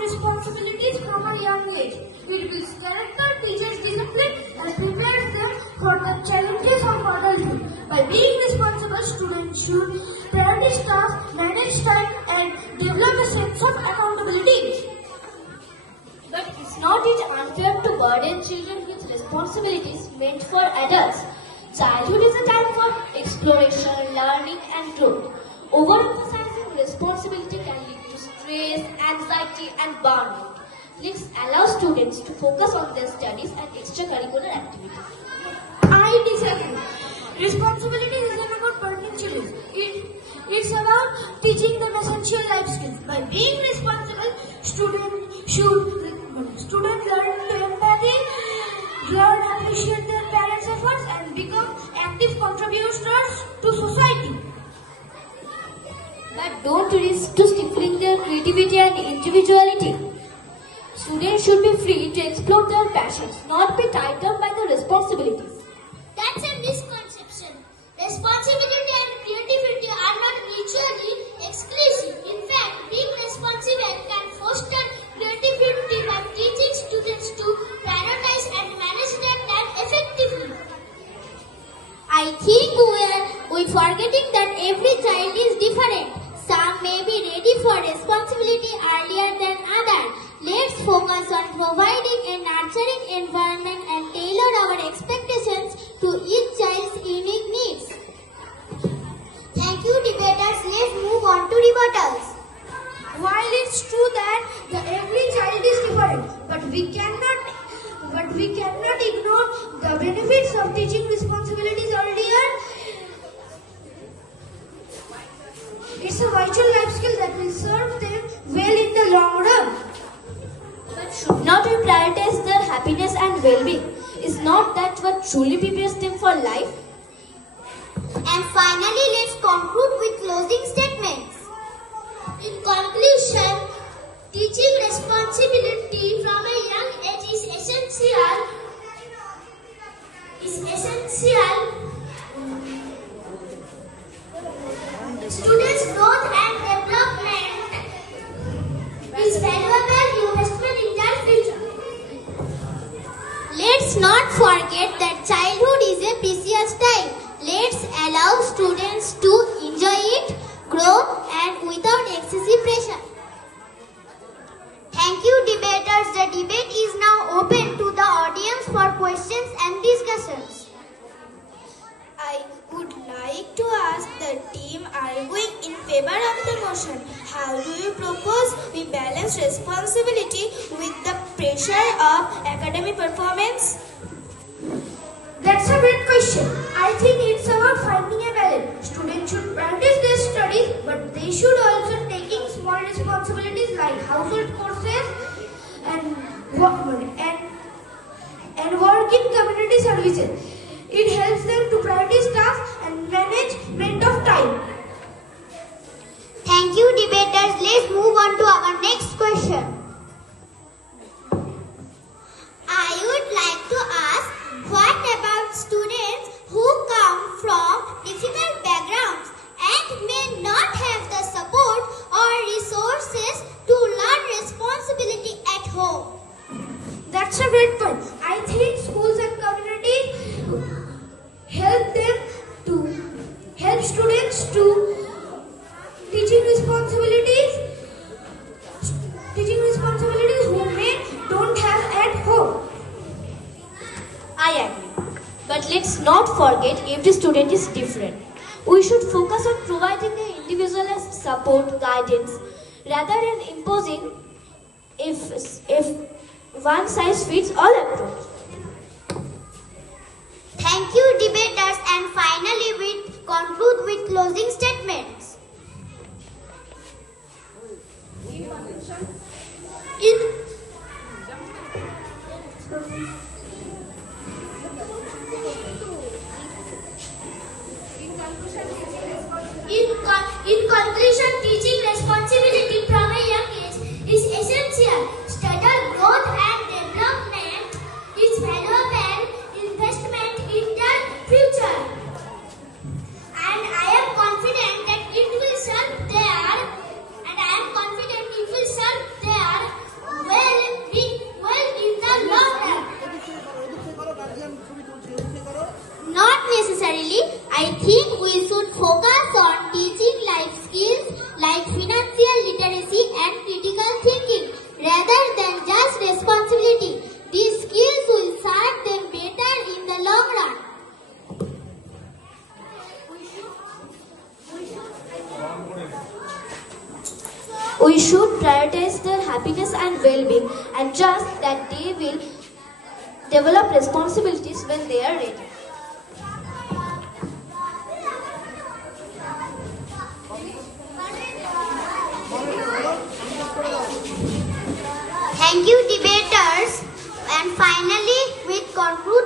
responsibilities from a young age. It builds character, teaches discipline, and prepares them for the challenges of adulthood. By being responsible, students should prioritize tasks, manage time, and develop a sense of accountability. But it's not it unfair to burden children with responsibilities meant for adults. Childhood is a time for exploration, learning, and growth. Overemphasizing responsibility can lead to stress, anxiety, and burnout. Let's allow students to focus on their studies and extracurricular activities. I disagree. Responsibility isn't about burdening children. It's about teaching them essential life skills. By being responsible, students learn to empathy, learn to appreciate their parents' efforts, and become active contributors to society. But don't risk to stifling their creativity and individuality. Students should be free to explore their passions, not be tied down by the responsibilities. That's a misconception. Responsibility and creativity are not mutually exclusive. In fact, being responsible can foster creativity by teaching students to prioritize and manage their time effectively. I think we're forgetting that every child is different. Some may be ready for responsibility earlier than others. Let's focus on providing a nurturing environment and tailor our expectations to each child's unique needs. Thank you, debaters. Let's move on to rebuttals. While it's true that every child is different, but we cannot ignore the benefits of teaching responsibilities earlier. It's a vital life skill that will serve them well in the long run. But should not we prioritize their happiness and well-being? Is not that what truly prepares them for life? And finally, let's conclude with closing statements. In conclusion, teaching responsibility from a young age is essential. Students' growth and development is valuable investment in their future. Let's not forget that childhood is a precious time. Let's allow students to enjoy it, grow, and without excessive pressure. Thank you, debaters. The debate is now open to the audience for questions and discussions. I would like to ask the team arguing in favor of the motion, how do you propose we balance responsibility with the pressure of academic performance? That's a great question. I think it's about finding a balance. Students should practice their studies, but they should also taking small responsibilities like household courses and work in community services. It helps them to prioritize tasks and management of time. Thank you, debaters. Let's move on to our next question. I would like to ask, what about students who come from difficult backgrounds and may not have the support or resources to learn responsibility at home? That's a great point. I think schools and communities help students to teaching responsibilities who don't have at home. I agree. But let's not forget every student is different. We should focus on providing the individualized support, guidance, rather than imposing if one size fits all approach. Thank you, debaters, and finally we conclude with closing statements. In conclusion, teaching responsibility from a young age is essential. Student growth and development is valuable investment in their future. And I am confident that it will serve their We should prioritize their happiness and well-being and trust that they will develop responsibilities when they are ready. Thank you, debaters. And finally, with conclusion.